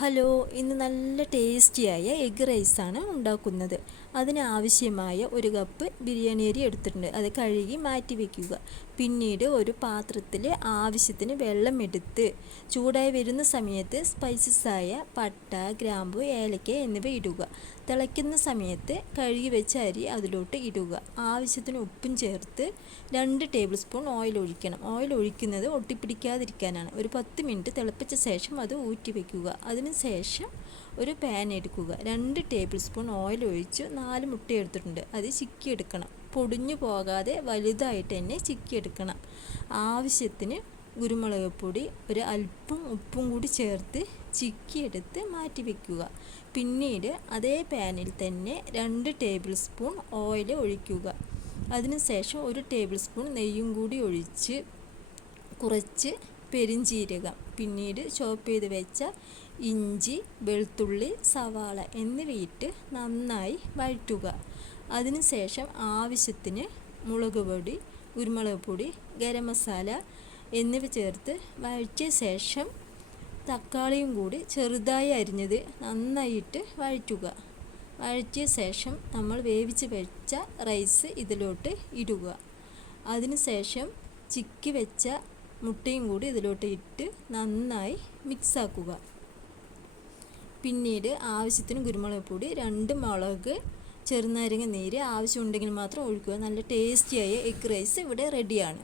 Hello, ഇന്ന് നല്ല ടേസ്റ്റിയായ egg റൈസാണ് ഉണ്ടാക്കുന്നത്. അതിനാവശ്യമായ ഒരു കപ്പ് ബിരിയാണി അരി എടുത്തിട്ടുണ്ട്. അത് കഴുകി മാറ്റി വയ്ക്കുക. പിന്നീട് ഒരു പാത്രത്തിൽ ആവശ്യത്തിന് വെള്ളം എടുത്ത് ചൂടായി വരുന്ന സമയത്ത് സ്പൈസസായ പട്ട, ഗ്രാമ്പു, ഏലക്ക എന്നിവ ഇടുക. തിളയ്ക്കുന്ന സമയത്ത് കഴുകി വെച്ച അരി അതിലോട്ട് ഇടുക. ആവശ്യത്തിന് ഉപ്പും ചേർത്ത് 2 ടേബിൾ സ്പൂൺ ഓയിൽ ഒഴിക്കണം. ഓയിൽ ഒഴിക്കുന്നത് ഒട്ടിപ്പിടിക്കാതിരിക്കാനാണ്. ഒരു 10 മിനിറ്റ് തിളപ്പിച്ച ശേഷം അത് ഊറ്റി വയ്ക്കുക. അതിനുശേഷം ഒരു പാൻ എടുക്കുക. 2 ടേബിൾ സ്പൂൺ ഓയിൽ ഒഴിച്ച് 4 മുട്ട എടുത്തിട്ടുണ്ട്. അത് ചിക്കിയെടുക്കണം. പൊടിഞ്ഞു പോകാതെ വലുതായിട്ട് തന്നെ ചിക്കിയെടുക്കണം. ആവശ്യത്തിന് കുരുമുളക് പൊടി, ഒരു അല്പം ഉപ്പും കൂടി ചേർത്ത് ചിക്കിയെടുത്ത് മാറ്റി വയ്ക്കുക. പിന്നീട് അതേ പാനിൽ തന്നെ 2 ടേബിൾ സ്പൂൺ ഓയിൽ ഒഴിക്കുക. അതിനുശേഷം 1 ടേബിൾ സ്പൂൺ നെയ്യും കൂടി ഒഴിച്ച് കുറച്ച് പെരിഞ്ചീരകം, പിന്നീട് ചോപ്പ് ചെയ്ത് വെച്ച ഇഞ്ചി, വെളുത്തുള്ളി, സവാള എന്നിവയിട്ട് നന്നായി വഴറ്റുക. അതിനുശേഷം ആവശ്യത്തിന് മുളക് പൊടി, കുരുമുളക് പൊടി, ഗരം മസാല എന്നിവ ചേർത്ത് വഴറ്റിയ ശേഷം തക്കാളിയും കൂടി ചെറുതായി അരിഞ്ഞത് നന്നായിട്ട് വഴറ്റുക. വഴറ്റിയ ശേഷം നമ്മൾ വേവിച്ച് വെച്ച റൈസ് ഇതിലോട്ട് ഇടുക. അതിനുശേഷം ചിക്കി വെച്ച മുട്ടയും കൂടി ഇതിലോട്ട് ഇട്ട് നന്നായി മിക്സാക്കുക. പിന്നീട് ആവശ്യത്തിന് കുരുമുളക് പൊടി, 2 മുളക്, ചെറുനാരങ്ങ നീര് ആവശ്യമുണ്ടെങ്കിൽ മാത്രം ഒഴിക്കുക. നല്ല ടേസ്റ്റിയായ എഗ്ഗ് റൈസ് ഇവിടെ റെഡിയാണ്.